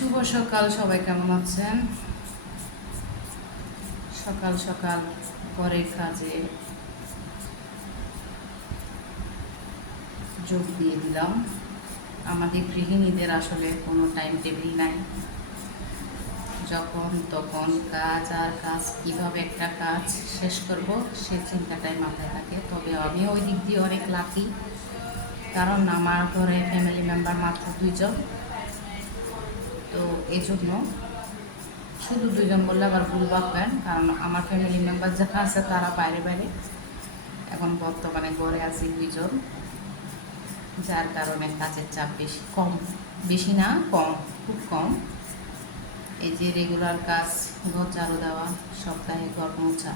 শুভ সকাল, সবাই কেমন আছেন? সকাল সকাল পরের কাজে যোগ দিয়ে দিলাম। আমাদের গৃহিণীদের আসলে কোনো টাইম টেবিল নাই, যখন তখন কাজ আর কাজ, কীভাবে একটা কাজ শেষ করব সে চিন্তাটাই মাথায় থাকে। তবে আমি ওই দিক দিয়ে অনেক লাকি, কারণ আমার ঘরে ফ্যামিলি মেম্বার মাত্র 2 জন। তো এই জন্য শুধু 2 জন বললে আবার ভুল ভাববেন, কারণ আমার ফ্যামিলি মেম্বার যারা আছে তারা বাইরে বাইরে। এখন বর্তমানে ঘরে আছি 2 জন, যার কারণে কাজের চাপ বেশি না, কম, খুব কম। এই যে রেগুলার কাজ, ঘর ঝাড়ু দেওয়া, সপ্তাহে ঘর মোছা,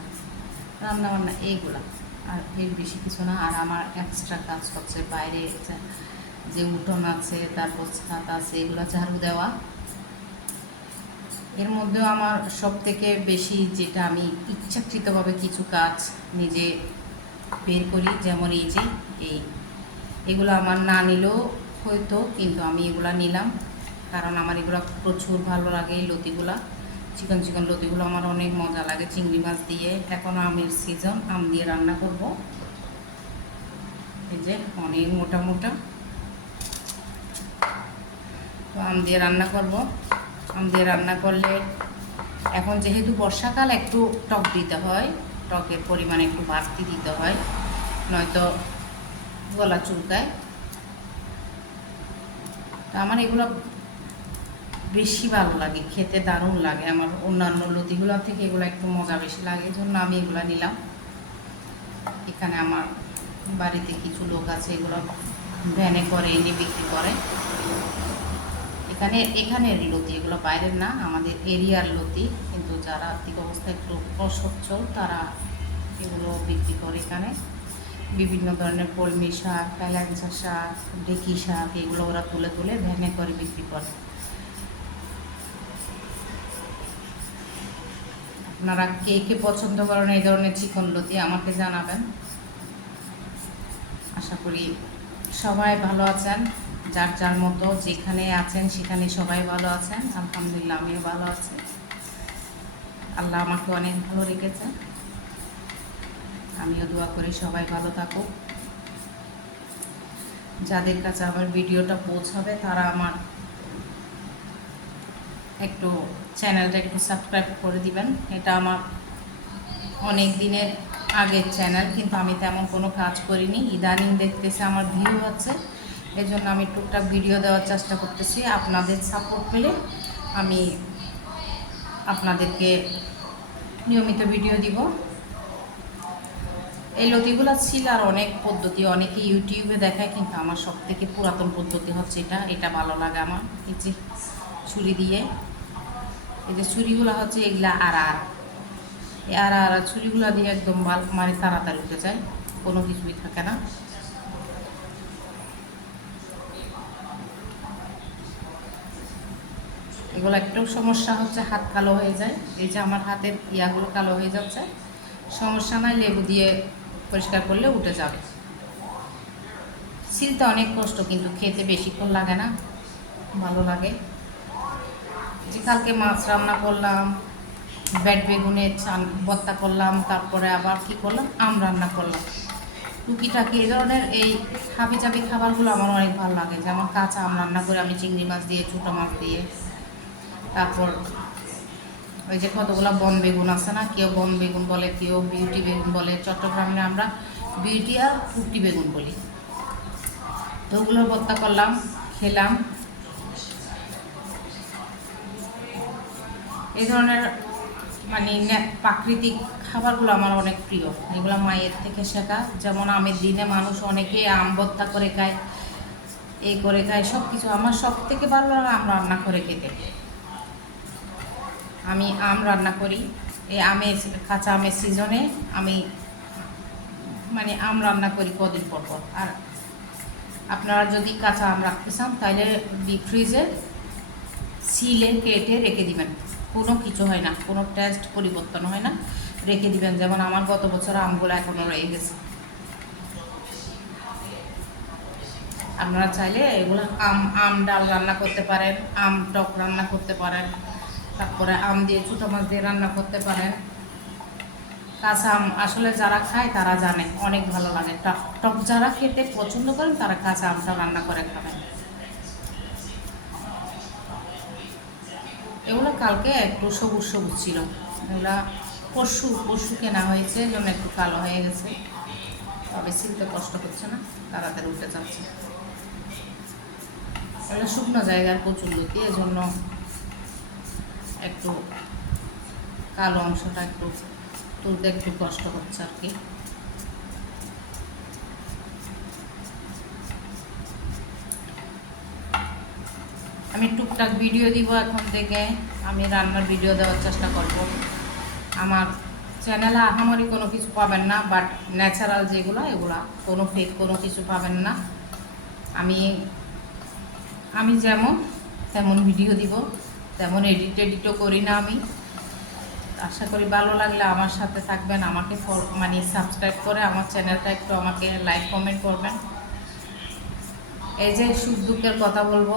রান্নাবান্না, এইগুলা, আর এর বেশি কিছু না। আর আমার এক্সট্রা কাজ হচ্ছে বাইরে যে উঠোন আছে, তারপর ছাদ আছে, এগুলো ঝাড়ু দেওয়া। এর মধ্যেও আমার সব থেকে বেশি যেটা আমি ইচ্ছাকৃতভাবে কিছু কাজ নিজে বের করি, যেমন এই যে এগুলো আমার না নিলেও হয়তো, কিন্তু আমি এগুলো নিলাম কারণ আমার এগুলো প্রচুর ভালো লাগে। এই লতিগুলা, চিকন চিকন লতিগুলো আমার অনেক মজা লাগে চিংড়ি মাছ দিয়ে। এখন আমের সিজন, আম দিয়ে রান্না করব। এই যে অনেক মোটা মোটা, তো আম দিয়ে রান্না করব। আম দিয়ে রান্না করলে এখন যেহেতু বর্ষাকাল, একটু টক দিতে হয়, টকের পরিমাণ একটু বাড়তি দিতে হয়, নয়তো গলা চুলকায়। তো আমার এগুলো বেশি ভালো লাগে, খেতে দারুণ লাগে। আমার অন্যান্য লতিগুলো থেকে এগুলো একটু মজা বেশি লাগে, এই জন্য আমি এগুলো নিলাম। এখানে আমার বাড়িতে কিছু লোক আছে, এগুলো ভ্যানে করে এনে বিক্রি করে। এখানের লতি, এগুলো বাইরের না, আমাদের এরিয়ার লতি, কিন্তু যারা আর্থিক অবস্থা একটু অসচ্ছল তারা এগুলো বিক্রি করে। এখানে বিভিন্ন ধরনের কলমি শাক, কালাঞ্চা শাক, ঢেঁকি শাক, এগুলো ওরা তুলে তুলে ভ্যানে করে বিক্রি করে। আপনারা কে কে পছন্দ করেন এই ধরনের চিকন লতি আমাকে জানাবেন। আশা করি সবাই ভালো আছেন, যার যার মতো যেখানে আছেন সেখানে সবাই ভালো আছেন। আলহামদুলিল্লাহ আমিও ভালো আছি, আল্লাহ আমাকে অনেক ভালো রেখেছে। আমিও দোয়া করি সবাই ভালো থাকুক। যাদের কাছে আমার ভিডিওটা পৌঁছাবে তারা আমার একটু চ্যানেলটা একটু সাবস্ক্রাইব করে দিবেন। এটা আমার অনেক দিনের আগের চ্যানেল, কিন্তু আমি তেমন কোনো কাজ করিনি। ইদানিং দেখতেছি আমার ভিউ হচ্ছে, এই জন্য আমি টুকটাক ভিডিও দেওয়ার চেষ্টা করতেছি। আপনাদের সাপোর্ট পেলে আমি আপনাদেরকে নিয়মিত ভিডিও দিব। এই লতিগুলো ছিল আর অনেক পদ্ধতি, অনেকে ইউটিউবে দেখায়, কিন্তু আমার সব থেকে পুরাতন পদ্ধতি হচ্ছে এটা ভালো লাগে আমার। এই যে ছুরি দিয়ে, এই যে ছুরিগুলো হচ্ছে এগুলা এই ছুরিগুলো দিয়ে একদম মানে তাড়াতাড়ি উঠে যায়, কোনো কিছুই থাকে না। এগুলো একটাও সমস্যা হচ্ছে, হাত কালো হয়ে যায়। এই যে আমার হাতের ইয়াগুলো কালো হয়ে যাচ্ছে, সমস্যা নাই, লেবু দিয়ে পরিষ্কার করলে উঠে যাবে। ছিলতে অনেক কষ্ট, কিন্তু খেতে বেশিক্ষণ লাগে না, ভালো লাগে। যে কালকে মাছ রান্না করলাম, ব্যাট বেগুনের ভর্তা করলাম, তারপরে আবার কি করলাম, আম রান্না করলাম। টুকিটাকি এই ধরনের এই হাবি চাবি খাবারগুলো আমার অনেক ভালো লাগে। যেমন কাঁচা আম রান্না করে আমি চিংড়ি মাছ দিয়ে, ছোটো মাছ দিয়ে। তারপর ওই যে কতগুলো বন বেগুন আছে না, কেউ বন বেগুন বলে, কেউ বিউটি বেগুন বলে। চট্টগ্রামে আমরা বিউটি আর ফুটি বেগুন বলি। তো ওগুলো ভর্তা করলাম, খেলাম। এই ধরনের মানে প্রাকৃতিক খাবারগুলো আমার অনেক প্রিয়, এগুলো মায়ের থেকে শেখা। যেমন আমের দিনে মানুষ অনেকে আম ভর্তা করে খায়, এই করে খায়, সব কিছু। আমার সব থেকে ভালো লাগে আম রান্না করে খেতে। আমি আম রান্না করি, এই কাঁচা আমের সিজনে আমি মানে আম রান্না করি কদিন পর পর। আর আপনারা যদি কাঁচা আম রাখতে চান তাহলে ডিপ ফ্রিজে সিলে কেটে রেখে দিবেন, কোনো কিছু হয় না, কোনো টেস্ট পরিবর্তন হয় না, রেখে দিবেন। যেমন আমার গত বছর আমগুলো এখনও রয়ে গেছে। আপনারা চাইলে এগুলো আম ডাল রান্না করতে পারেন, আম টক রান্না করতে পারেন, তারপরে আম দিয়ে ছোটো মাছ দিয়ে রান্না করতে পারেন। কাঁচা আম আসলে যারা খায় তারা জানে অনেক ভালো লাগে। টক টক যারা খেতে পছন্দ করেন তারা কাঁচা আমটা রান্না করে খাবেন। এগুলো কালকে একটু সবুজ সবুজ ছিল, এগুলা পরশু কেনা হয়েছে, জন্য একটু কালো হয়ে গেছে। তবে ছিলতে কষ্ট হচ্ছে না, তাড়াতাড়ি উঠে যাচ্ছে। এগুলো শুকনো জায়গার কচুরলতি, এজন্য একটু কালো অংশটা একটু তুলতে একটু কষ্ট হচ্ছে আর কি। আমি টুকটাক ভিডিও দিব এখন থেকে, আমি রান্নার ভিডিও দেওয়ার চেষ্টা করব। আমার চ্যানেলে আহামরি কোনো কিছু পাবেন না, বাট ন্যাচারাল যেগুলো এগুলা কোনো ফেক কোনো কিছু পাবেন না। আমি যেমন তেমন ভিডিও দিব, তেমন এডিটও করি না আমি। আশা করি ভালো লাগলে আমার সাথে থাকবেন, আমাকে সাবস্ক্রাইব করে আমার চ্যানেলটা একটু আমাকে লাইক কমেন্ট করবেন। এই যে সুখ দুঃখের কথা বলবো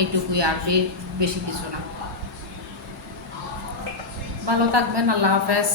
এইটুকুই, আর বেশি কিছু না। ভালো থাকবেন, আল্লাহ হাফেজ।